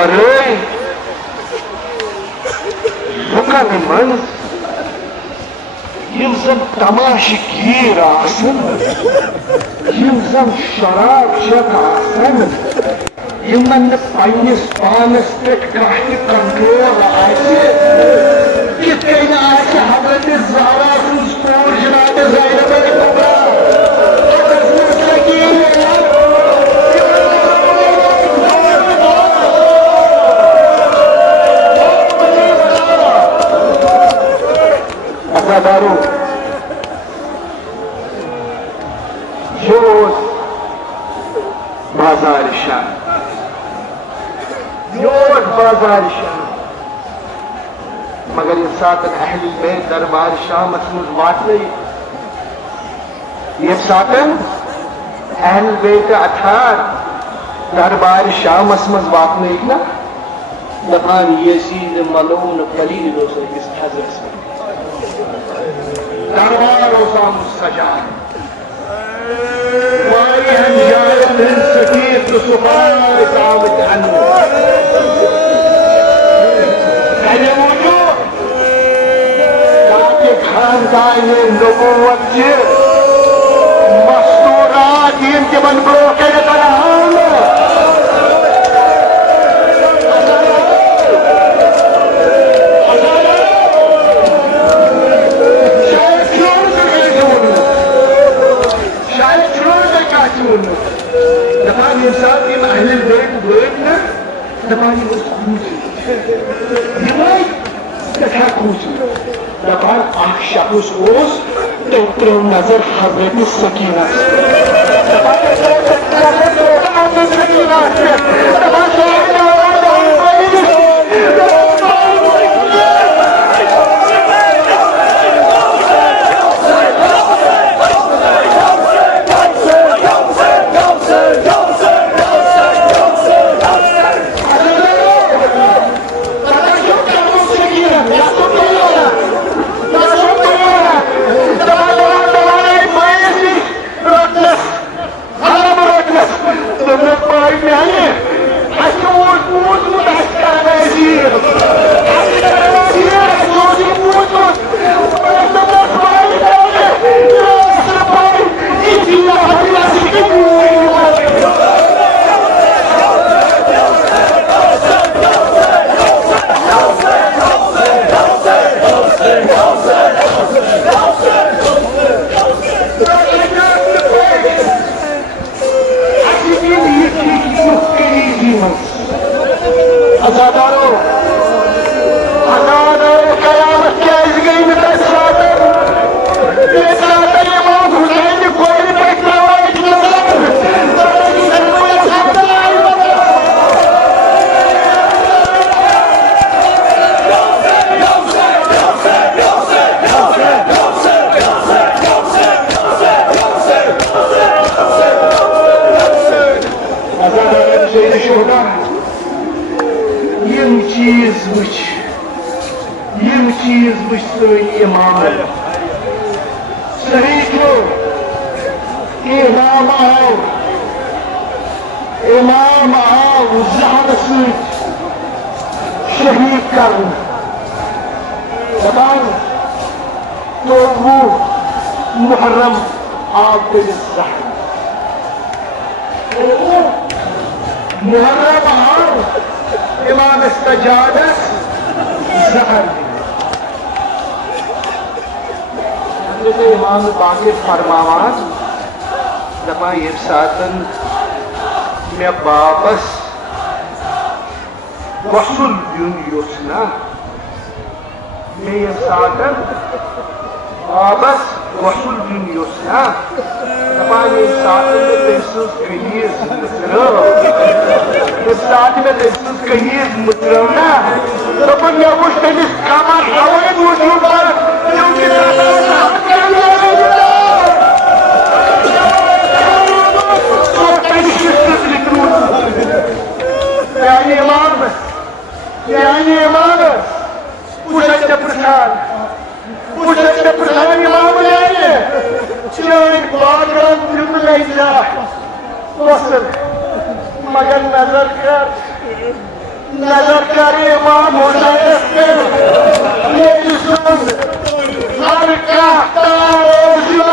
वरय लुकन मन यम जन तमाशगीर आसन यम जन शराब चेक आसन यमन पन्निस पानस पे कह कंट्रोल आसे कितने आसे हजरत ज़हरा सुस कोर जनाब ज़ैनब कुबरा अज़ादारों योज बाजार शाह योज बाजार शाह मगर ये साथ अहली बैत दरबार शाह मसमुज वात ये साथ अहल बैत अथार दरबार शाह मसमुज वात ना दफान यजीद मलून कलील दोस्तों इस हजरत दरबार रोजा मुस्तजाब वाई हम जायत हिंद सकीत सुभान दावत अन्नु कहने मौजूद ताकि खानदान नबूवत के मस्तूरात इन के बन ब्रोके तो नजर हजरत सकीना इमाम आओ ज़हर शहीद कर तो वो मुहर्रम आप मुहर्रम आओ इमाम सजादत ज़हर इमाम बाकी फरमावान दमा ये सातन में वापस वसूल योजना में ये सातन वापस वसूल योजना दमा ये सातन में तेसूस कहीज मुद्रा इस साथ में तेसूस कहीज मुद्रा ना तो पर मैं कुछ नहीं कामर आवाज़ वजूद पर क्योंकि प्रधान इमाम मगर नजर कर नजर कर इमाम हुसैन पे ये जिस्म हर का